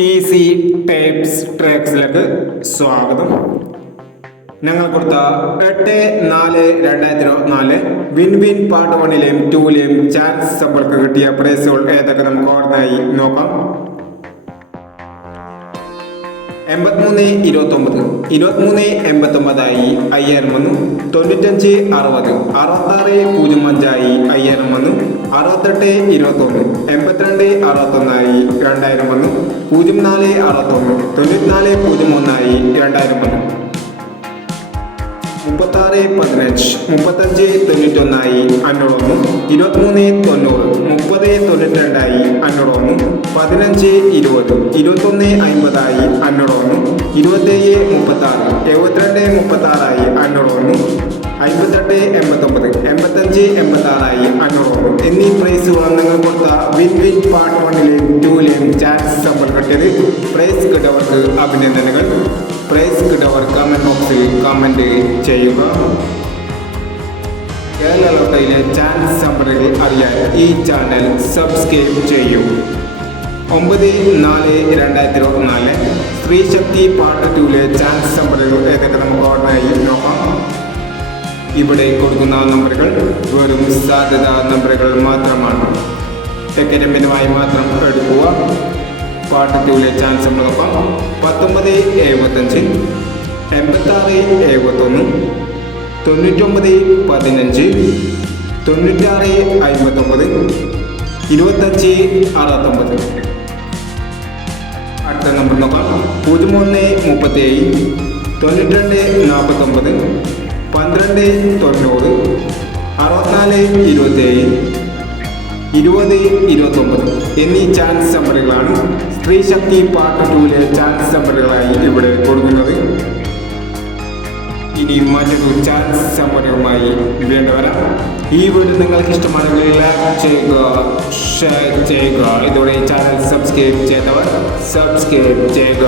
Easy types ട്രാക്സിലേക്ക് സ്വാഗതം. ഞങ്ങൾ കൊടുത്ത 8/4/2024 വിൻ വിൻ പാർട്ട് 1ലെയും 2ലെയും ചാൻസ് സമ്പൾക്ക് കിട്ടിയ പ്രൈസുകൾ ഏതൊക്കെ നമുക്ക് ഓർമ്മയായി നോക്കാം. 83-29 23-89 5000 വന്നു. 95-60 66-05 5000 വന്നു. 68-21 82-61 2000 വന്നു. 04-61 94-03 2000 വന്നു. 36-15 35-91 500 വന്നു. 23-90 30-92 500 വന്നു. 15-20 21-50 500 വന്നു. 27-36 72-36 500 വന്നു. 58-89 85-86 500 വന്നു എന്നീ പ്രൈസുകളാണ് നിങ്ങൾ കൊടുത്ത വിൻ വിൻ പാർട്ട് 1ലെയും 2ലെയും ചാൻസ് സമ്പൾ കിട്ടിയത്. പ്രൈസ് കിട്ടവർക്ക് അഭിനന്ദനങ്ങൾ. പ്രൈസ് കിട്ടവർ കമന്റ് ബോക്സിൽ കമന്റ് ചെയ്യുക. കേരള ലോട്ടറിയിലെ ചാൻസ് സമ്പറുകൾ അറിയാൻ ഈ ചാനൽ സബ്സ്ക്രൈബ് ചെയ്യൂ. 9/4/2024 സ്ത്രീ ശക്തി പാർട്ട് 2ലെ ചാൻസ് നമ്പറുകൾ ഏതൊക്കെ നമുക്ക് ഓർമ്മയായി നോക്കാം. ഇവിടെ കൊടുക്കുന്ന നമ്പറുകൾ വെറും സാധ്യതാ നമ്പറുകൾ മാത്രമാണ്. ടെക്കരമ്യമായി മാത്രം എടുക്കുക. പാർട്ട് 2ലെ ചാൻസ് നമ്മൾ നോക്കാം. 19-75 86-71 99-15 96-59 25-69. അടുത്ത നമ്പർ നോക്കാം. 01-37 92-49 12-90 64-27 20-29 എന്നീ ചാൻസ് നമ്പറുകളാണ് സ്ത്രീ ശക്തി പാർട്ട് 2ലെ ചാൻസ് നമ്പറുകളായി ഇവിടെ കൊടുക്കുന്നത്. ഇനി മറ്റൊരു ചാൻസ് നമ്പറുമായി വേണ്ടവരാ. ഈ വീഡിയോ നിങ്ങൾക്ക് ഇഷ്ടമാണെങ്കിൽ ലൈക്ക് ചെയ്യുക, ഷെയർ ചെയ്യുക. ഇതോടെ ചാനൽ സബ്സ്ക്രൈബ് ചെയ്തവർ സബ്സ്ക്രൈബ് ചെയ്യുക.